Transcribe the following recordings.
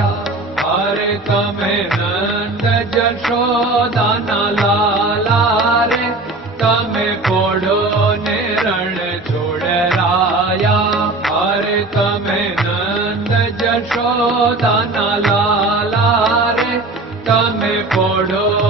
हरे तमे नन्द यशो दाना रे। तमे पोढो नेरणोडा हरे तमे नन्द यशो दाना ला तमे पोढो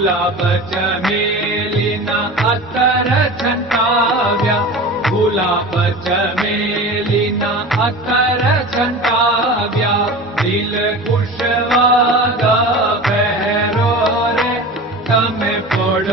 गुलाब चमेलिना अर छन्ताव्या गुलाब चमेलिना अतर छन्ताव्या दिल कुशवादा झण् रे तमे पड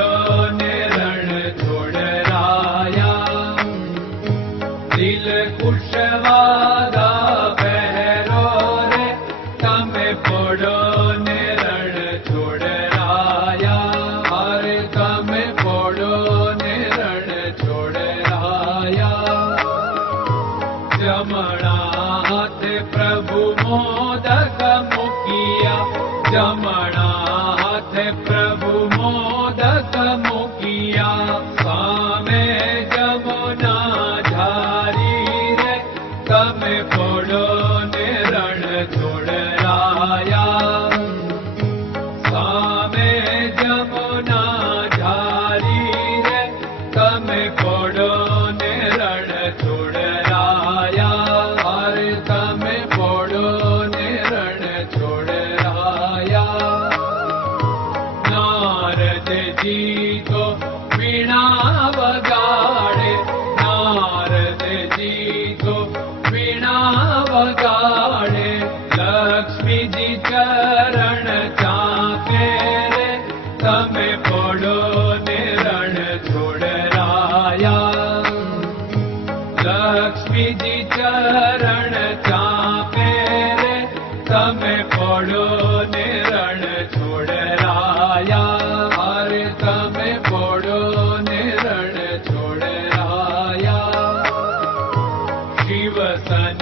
किया जमुना झारी रे कब ने रण छोड़ाया सामे जमुना झारी रे कब पड़ो लक्ष्मी चरणे तमे पडो निर छोडरायारे तमे पढो निर छोडराया शिवसन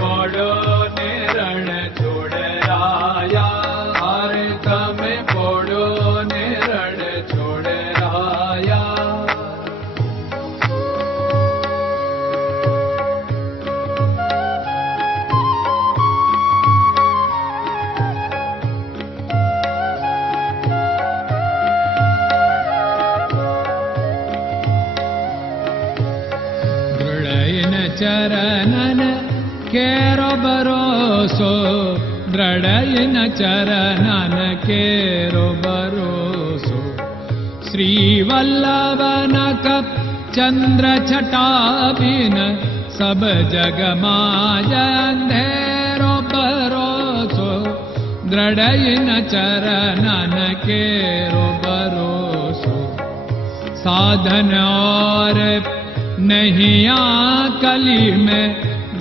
我勒。दृढय न चरन केरो भरोसो श्रीवल्लभ चन्द्रटाबिन सब जगमाजेरो भरोसो दृढय न चरन केरो भरोसो साधन और नही मे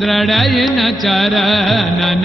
दृढयिन चरणन